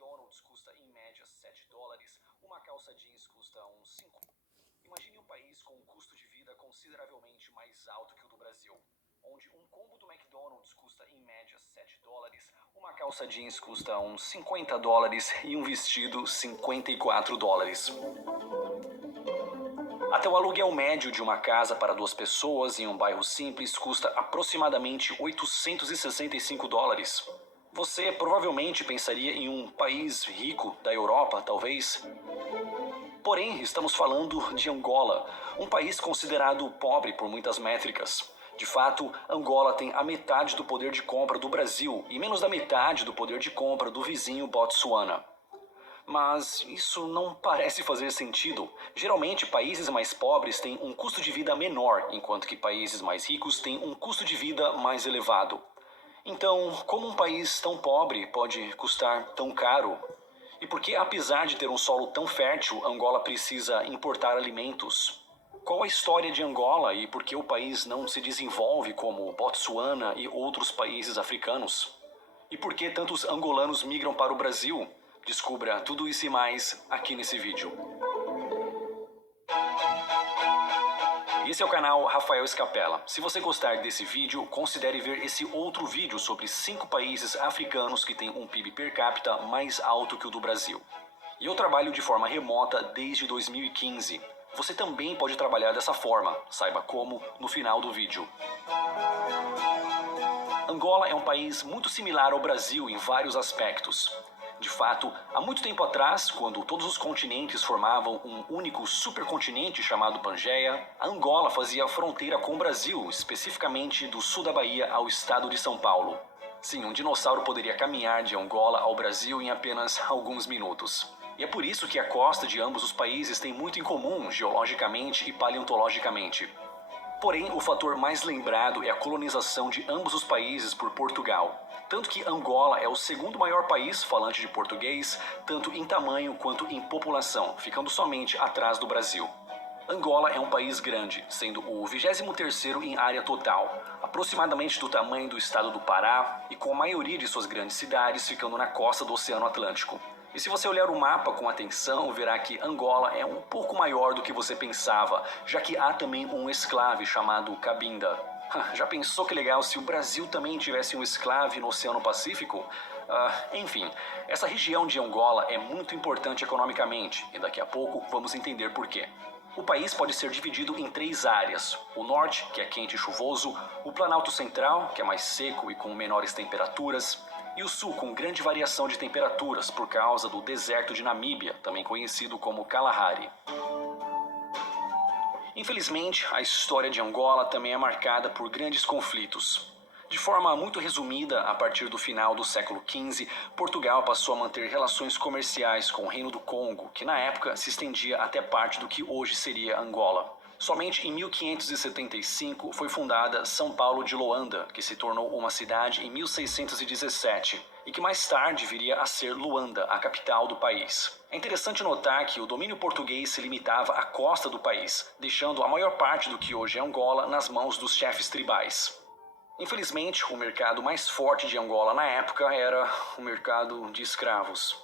McDonald's custa em média $7, uma calça jeans custa uns 5. Imagine um país com um custo de vida consideravelmente mais alto que o do Brasil, onde um combo do McDonald's custa em média $7, uma calça jeans custa uns $50 e um vestido $54. Até o aluguel médio de uma casa para 2 pessoas em um bairro simples custa aproximadamente $865. Você provavelmente pensaria em um país rico da Europa, talvez? Porém, estamos falando de Angola, um país considerado pobre por muitas métricas. De fato, Angola tem a metade do poder de compra do Brasil e menos da metade do poder de compra do vizinho Botsuana. Mas isso não parece fazer sentido. Geralmente, países mais pobres têm um custo de vida menor, enquanto que países mais ricos têm um custo de vida mais elevado. Então, como um país tão pobre pode custar tão caro? E por que, apesar de ter um solo tão fértil, Angola precisa importar alimentos? Qual a história de Angola e por que o país não se desenvolve como Botsuana e outros países africanos? E por que tantos angolanos migram para o Brasil? Descubra tudo isso e mais aqui nesse vídeo. Esse é o canal Rafael Scapella. Se você gostar desse vídeo, considere ver esse outro vídeo sobre 5 países africanos que têm um PIB per capita mais alto que o do Brasil. E eu trabalho de forma remota desde 2015. Você também pode trabalhar dessa forma, saiba como no final do vídeo. Angola é um país muito similar ao Brasil em vários aspectos. De fato, há muito tempo atrás, quando todos os continentes formavam um único supercontinente chamado Pangeia, a Angola fazia fronteira com o Brasil, especificamente do sul da Bahia ao estado de São Paulo. Sim, um dinossauro poderia caminhar de Angola ao Brasil em apenas alguns minutos. E é por isso que a costa de ambos os países tem muito em comum geologicamente e paleontologicamente. Porém, o fator mais lembrado é a colonização de ambos os países por Portugal. Tanto que Angola é o segundo maior país falante de português, tanto em tamanho quanto em população, ficando somente atrás do Brasil. Angola é um país grande, sendo o 23º em área total, aproximadamente do tamanho do estado do Pará e com a maioria de suas grandes cidades ficando na costa do Oceano Atlântico. E se você olhar o mapa com atenção, verá que Angola é um pouco maior do que você pensava, já que há também um exclave chamado Cabinda. Já pensou que legal se o Brasil também tivesse um exclave no Oceano Pacífico? Enfim, essa região de Angola é muito importante economicamente, e daqui a pouco vamos entender por quê. O país pode ser dividido em 3 áreas: o norte, que é quente e chuvoso, o Planalto Central, que é mais seco e com menores temperaturas, e o sul, com grande variação de temperaturas por causa do deserto de Namíbia, também conhecido como Kalahari. Infelizmente, a história de Angola também é marcada por grandes conflitos. De forma muito resumida, a partir do final do século XV, Portugal passou a manter relações comerciais com o Reino do Congo, que na época se estendia até parte do que hoje seria Angola. Somente em 1575 foi fundada São Paulo de Loanda, que se tornou uma cidade em 1617, e que mais tarde viria a ser Luanda, a capital do país. É interessante notar que o domínio português se limitava à costa do país, deixando a maior parte do que hoje é Angola nas mãos dos chefes tribais. Infelizmente, o mercado mais forte de Angola na época era o mercado de escravos.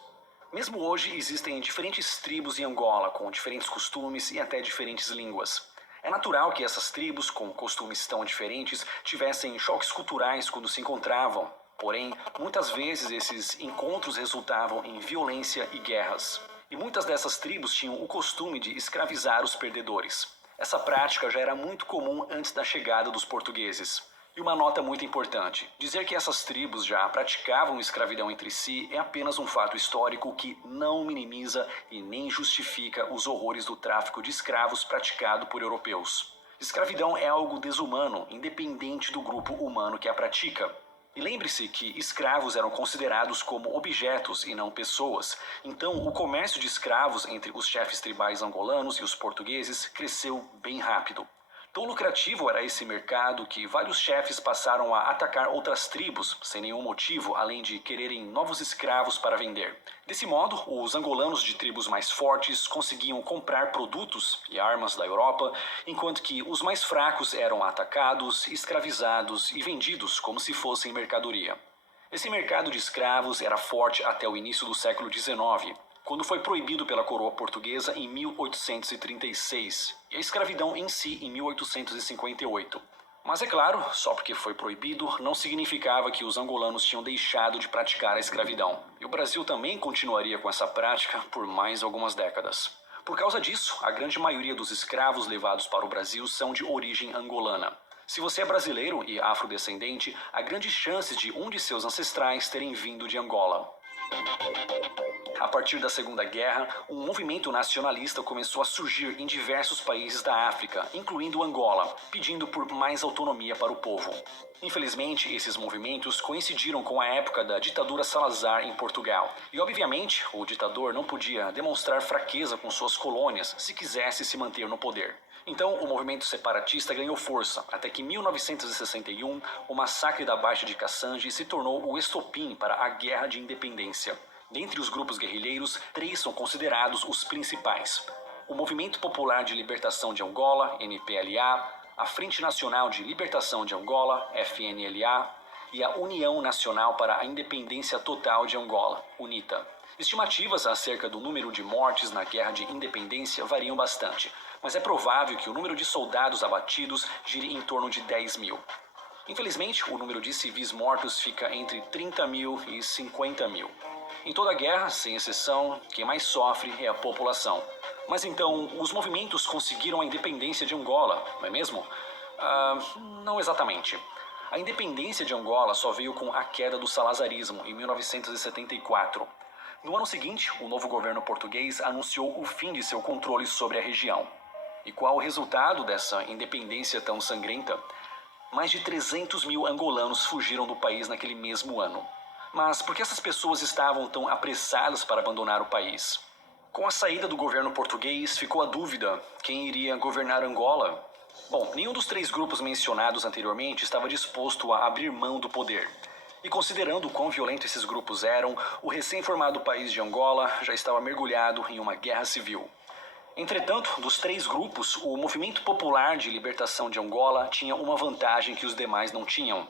Mesmo hoje, existem diferentes tribos em Angola, com diferentes costumes e até diferentes línguas. É natural que essas tribos, com costumes tão diferentes, tivessem choques culturais quando se encontravam. Porém, muitas vezes esses encontros resultavam em violência e guerras. E muitas dessas tribos tinham o costume de escravizar os perdedores. Essa prática já era muito comum antes da chegada dos portugueses. E uma nota muito importante: dizer que essas tribos já praticavam escravidão entre si é apenas um fato histórico que não minimiza e nem justifica os horrores do tráfico de escravos praticado por europeus. Escravidão é algo desumano, independente do grupo humano que a pratica. E lembre-se que escravos eram considerados como objetos e não pessoas, então o comércio de escravos entre os chefes tribais angolanos e os portugueses cresceu bem rápido. Tão lucrativo era esse mercado que vários chefes passaram a atacar outras tribos, sem nenhum motivo, além de quererem novos escravos para vender. Desse modo, os angolanos de tribos mais fortes conseguiam comprar produtos e armas da Europa, enquanto que os mais fracos eram atacados, escravizados e vendidos como se fossem mercadoria. Esse mercado de escravos era forte até o início do século XIX, quando foi proibido pela coroa portuguesa em 1836 e a escravidão em si em 1858. Mas é claro, só porque foi proibido não significava que os angolanos tinham deixado de praticar a escravidão. E o Brasil também continuaria com essa prática por mais algumas décadas. Por causa disso, a grande maioria dos escravos levados para o Brasil são de origem angolana. Se você é brasileiro e afrodescendente, há grandes chances de um de seus ancestrais terem vindo de Angola. A partir da Segunda Guerra, um movimento nacionalista começou a surgir em diversos países da África, incluindo Angola, pedindo por mais autonomia para o povo. Infelizmente, esses movimentos coincidiram com a época da ditadura Salazar em Portugal. E, obviamente, o ditador não podia demonstrar fraqueza com suas colônias se quisesse se manter no poder. Então, o movimento separatista ganhou força, até que em 1961, o massacre da Baixa de Cassange se tornou o estopim para a Guerra de Independência. Dentre os grupos guerrilheiros, 3 são considerados os principais: o Movimento Popular de Libertação de Angola, MPLA, a Frente Nacional de Libertação de Angola, FNLA, e a União Nacional para a Independência Total de Angola, UNITA. Estimativas acerca do número de mortes na Guerra de Independência variam bastante, mas é provável que o número de soldados abatidos gire em torno de 10 mil. Infelizmente, o número de civis mortos fica entre 30 mil e 50 mil. Em toda guerra, sem exceção, quem mais sofre é a população. Mas então, os movimentos conseguiram a independência de Angola, não é mesmo? Não exatamente. A independência de Angola só veio com a queda do salazarismo, em 1974. No ano seguinte, o novo governo português anunciou o fim de seu controle sobre a região. E qual o resultado dessa independência tão sangrenta? Mais de 300 mil angolanos fugiram do país naquele mesmo ano. Mas por que essas pessoas estavam tão apressadas para abandonar o país? Com a saída do governo português, ficou a dúvida: quem iria governar Angola? Bom, nenhum dos 3 grupos mencionados anteriormente estava disposto a abrir mão do poder. E considerando o quão violentos esses grupos eram, o recém-formado país de Angola já estava mergulhado em uma guerra civil. Entretanto, dos 3 grupos, o Movimento Popular de Libertação de Angola tinha uma vantagem que os demais não tinham: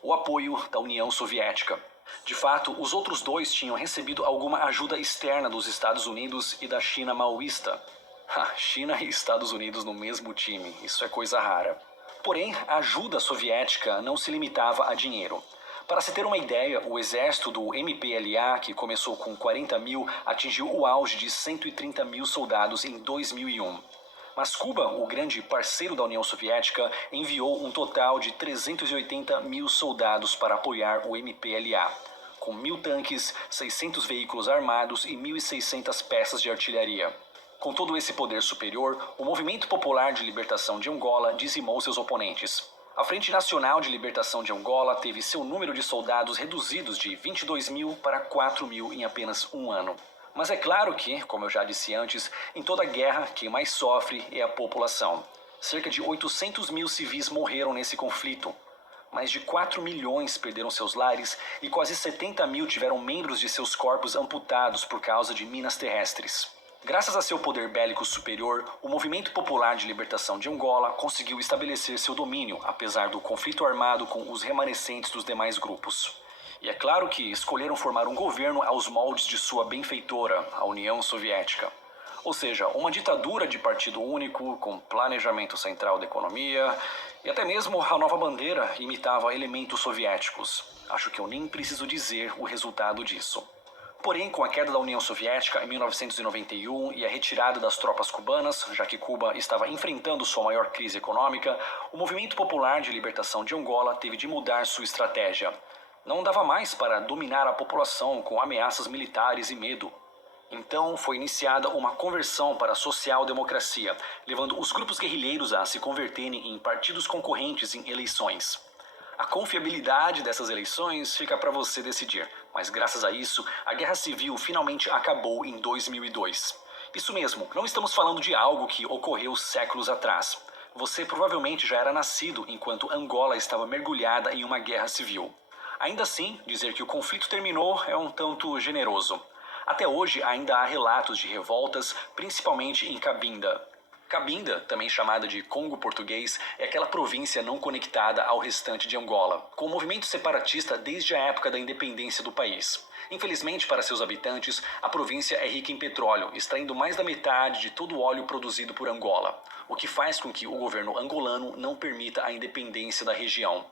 o apoio da União Soviética. De fato, os outros 2 tinham recebido alguma ajuda externa dos Estados Unidos e da China maoísta. China e Estados Unidos no mesmo time, isso é coisa rara. Porém, a ajuda soviética não se limitava a dinheiro. Para se ter uma ideia, o exército do MPLA, que começou com 40 mil, atingiu o auge de 130 mil soldados em 2001. Mas Cuba, o grande parceiro da União Soviética, enviou um total de 380 mil soldados para apoiar o MPLA, com 1.000 tanques, 600 veículos armados e 1.600 peças de artilharia. Com todo esse poder superior, o Movimento Popular de Libertação de Angola dizimou seus oponentes. A Frente Nacional de Libertação de Angola teve seu número de soldados reduzidos de 22 mil para 4 mil em apenas um ano. Mas é claro que, como eu já disse antes, em toda guerra, quem mais sofre é a população. Cerca de 800 mil civis morreram nesse conflito. Mais de 4 milhões perderam seus lares e quase 70 mil tiveram membros de seus corpos amputados por causa de minas terrestres. Graças a seu poder bélico superior, o Movimento Popular de Libertação de Angola conseguiu estabelecer seu domínio, apesar do conflito armado com os remanescentes dos demais grupos. E é claro que escolheram formar um governo aos moldes de sua benfeitora, a União Soviética. Ou seja, uma ditadura de partido único, com planejamento central da economia, e até mesmo a nova bandeira imitava elementos soviéticos. Acho que eu nem preciso dizer o resultado disso. Porém, com a queda da União Soviética em 1991 e a retirada das tropas cubanas, já que Cuba estava enfrentando sua maior crise econômica, o Movimento Popular de Libertação de Angola teve de mudar sua estratégia. Não dava mais para dominar a população com ameaças militares e medo. Então foi iniciada uma conversão para a social-democracia, levando os grupos guerrilheiros a se converterem em partidos concorrentes em eleições. A confiabilidade dessas eleições fica para você decidir, mas graças a isso, a Guerra Civil finalmente acabou em 2002. Isso mesmo, não estamos falando de algo que ocorreu séculos atrás. Você provavelmente já era nascido enquanto Angola estava mergulhada em uma guerra civil. Ainda assim, dizer que o conflito terminou é um tanto generoso. Até hoje ainda há relatos de revoltas, principalmente em Cabinda. Cabinda, também chamada de Congo Português, é aquela província não conectada ao restante de Angola, com o movimento separatista desde a época da independência do país. Infelizmente para seus habitantes, a província é rica em petróleo, extraindo mais da metade de todo o óleo produzido por Angola, o que faz com que o governo angolano não permita a independência da região.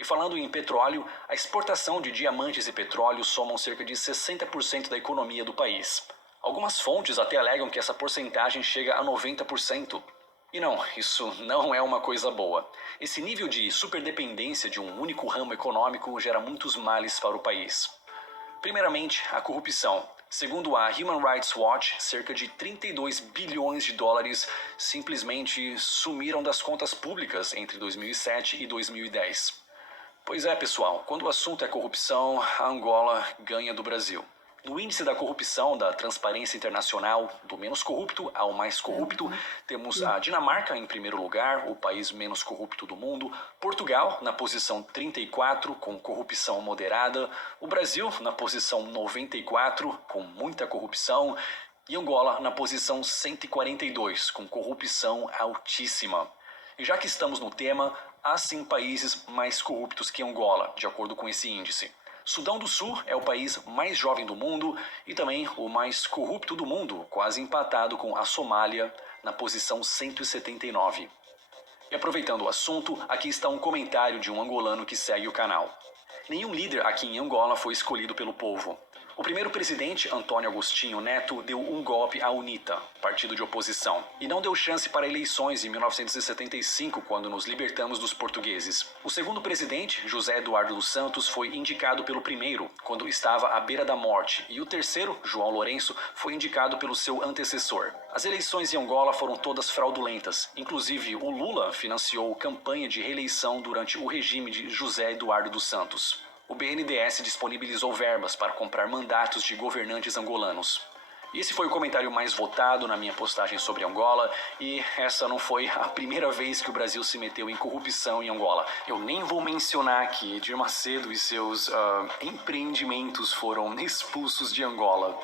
E falando em petróleo, a exportação de diamantes e petróleo somam cerca de 60% da economia do país. Algumas fontes até alegam que essa porcentagem chega a 90%. E não, isso não é uma coisa boa. Esse nível de superdependência de um único ramo econômico gera muitos males para o país. Primeiramente, a corrupção. Segundo a Human Rights Watch, cerca de 32 bilhões de dólares simplesmente sumiram das contas públicas entre 2007 e 2010. Pois é, pessoal, quando o assunto é corrupção, a Angola ganha do Brasil. No índice da corrupção da Transparência Internacional, do menos corrupto ao mais corrupto, temos a Dinamarca em primeiro lugar, o país menos corrupto do mundo, Portugal na posição 34, com corrupção moderada, o Brasil na posição 94, com muita corrupção, e Angola na posição 142, com corrupção altíssima. E já que estamos no tema, há sim países mais corruptos que Angola, de acordo com esse índice. Sudão do Sul é o país mais jovem do mundo e também o mais corrupto do mundo, quase empatado com a Somália, na posição 179. E aproveitando o assunto, aqui está um comentário de um angolano que segue o canal. Nenhum líder aqui em Angola foi escolhido pelo povo. O primeiro presidente, Antônio Agostinho Neto, deu um golpe à UNITA, partido de oposição, e não deu chance para eleições em 1975, quando nos libertamos dos portugueses. O segundo presidente, José Eduardo dos Santos, foi indicado pelo primeiro, quando estava à beira da morte, e o terceiro, João Lourenço, foi indicado pelo seu antecessor. As eleições em Angola foram todas fraudulentas, inclusive o Lula financiou campanha de reeleição durante o regime de José Eduardo dos Santos. O BNDES disponibilizou verbas para comprar mandatos de governantes angolanos. Esse foi o comentário mais votado na minha postagem sobre Angola, e essa não foi a primeira vez que o Brasil se meteu em corrupção em Angola. Eu nem vou mencionar que Edir Macedo e seus empreendimentos foram expulsos de Angola.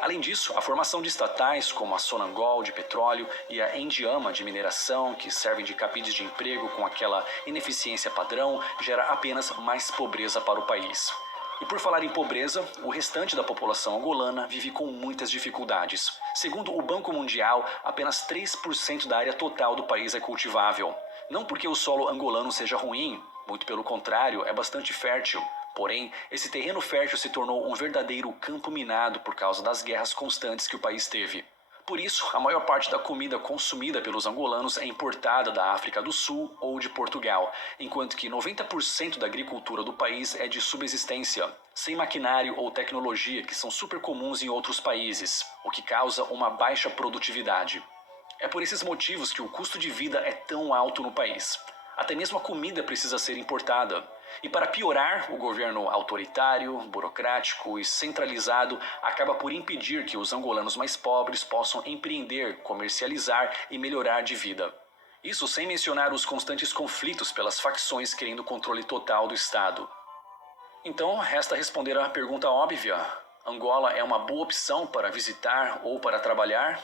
Além disso, a formação de estatais como a Sonangol de petróleo e a Endiama de mineração, que servem de cabides de emprego com aquela ineficiência padrão, gera apenas mais pobreza para o país. E por falar em pobreza, o restante da população angolana vive com muitas dificuldades. Segundo o Banco Mundial, apenas 3% da área total do país é cultivável. Não porque o solo angolano seja ruim, muito pelo contrário, é bastante fértil. Porém, esse terreno fértil se tornou um verdadeiro campo minado por causa das guerras constantes que o país teve. Por isso, a maior parte da comida consumida pelos angolanos é importada da África do Sul ou de Portugal, enquanto que 90% da agricultura do país é de subsistência, sem maquinário ou tecnologia que são super comuns em outros países, o que causa uma baixa produtividade. É por esses motivos que o custo de vida é tão alto no país. Até mesmo a comida precisa ser importada. E para piorar, o governo autoritário, burocrático e centralizado acaba por impedir que os angolanos mais pobres possam empreender, comercializar e melhorar de vida. Isso sem mencionar os constantes conflitos pelas facções querendo o controle total do Estado. Então, resta responder à pergunta óbvia: Angola é uma boa opção para visitar ou para trabalhar?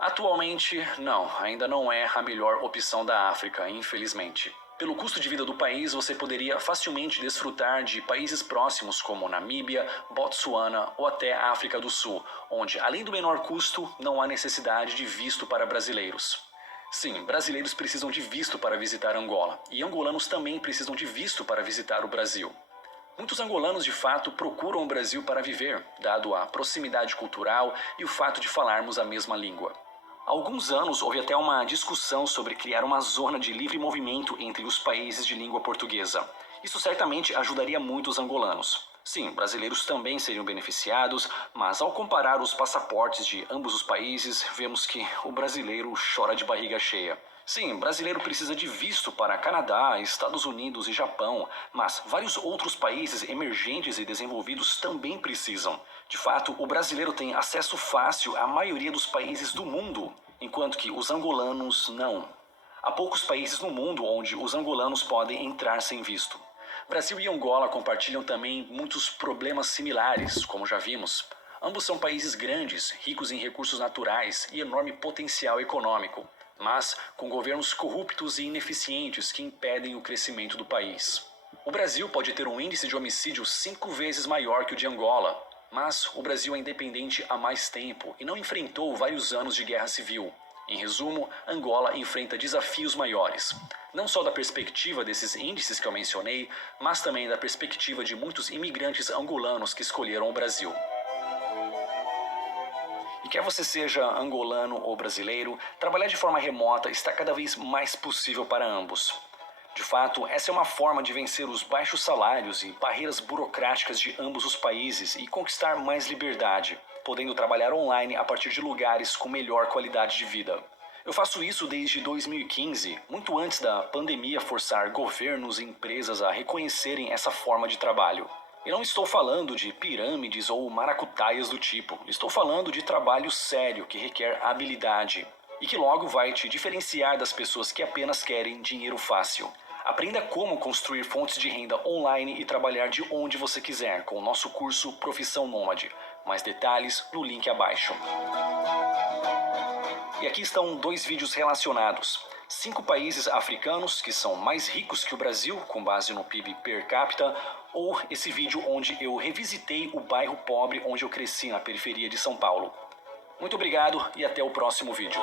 Atualmente, não, ainda não é a melhor opção da África, infelizmente. Pelo custo de vida do país, você poderia facilmente desfrutar de países próximos como Namíbia, Botsuana ou até a África do Sul, onde, além do menor custo, não há necessidade de visto para brasileiros. Sim, brasileiros precisam de visto para visitar Angola, e angolanos também precisam de visto para visitar o Brasil. Muitos angolanos, de fato, procuram o Brasil para viver, dado a proximidade cultural e o fato de falarmos a mesma língua. Há alguns anos houve até uma discussão sobre criar uma zona de livre movimento entre os países de língua portuguesa. Isso certamente ajudaria muito os angolanos. Sim, brasileiros também seriam beneficiados, mas ao comparar os passaportes de ambos os países, vemos que o brasileiro chora de barriga cheia. Sim, brasileiro precisa de visto para Canadá, Estados Unidos e Japão, mas vários outros países emergentes e desenvolvidos também precisam. De fato, o brasileiro tem acesso fácil à maioria dos países do mundo, enquanto que os angolanos não. Há poucos países no mundo onde os angolanos podem entrar sem visto. Brasil e Angola compartilham também muitos problemas similares, como já vimos. Ambos são países grandes, ricos em recursos naturais e enorme potencial econômico. mas com governos corruptos e ineficientes que impedem o crescimento do país. O Brasil pode ter um índice de homicídio 5 vezes maior que o de Angola, mas o Brasil é independente há mais tempo e não enfrentou vários anos de guerra civil. Em resumo, Angola enfrenta desafios maiores, não só da perspectiva desses índices que eu mencionei, mas também da perspectiva de muitos imigrantes angolanos que escolheram o Brasil. E quer você seja angolano ou brasileiro, trabalhar de forma remota está cada vez mais possível para ambos. De fato, essa é uma forma de vencer os baixos salários e barreiras burocráticas de ambos os países e conquistar mais liberdade, podendo trabalhar online a partir de lugares com melhor qualidade de vida. Eu faço isso desde 2015, muito antes da pandemia forçar governos e empresas a reconhecerem essa forma de trabalho. E não estou falando de pirâmides ou maracutaias do tipo, estou falando de trabalho sério que requer habilidade e que logo vai te diferenciar das pessoas que apenas querem dinheiro fácil. Aprenda como construir fontes de renda online e trabalhar de onde você quiser com o nosso curso Profissão Nômade. Mais detalhes no link abaixo. E aqui estão 2 vídeos relacionados. 5 países africanos que são mais ricos que o Brasil, com base no PIB per capita, ou esse vídeo onde eu revisitei o bairro pobre onde eu cresci na periferia de São Paulo. Muito obrigado e até o próximo vídeo.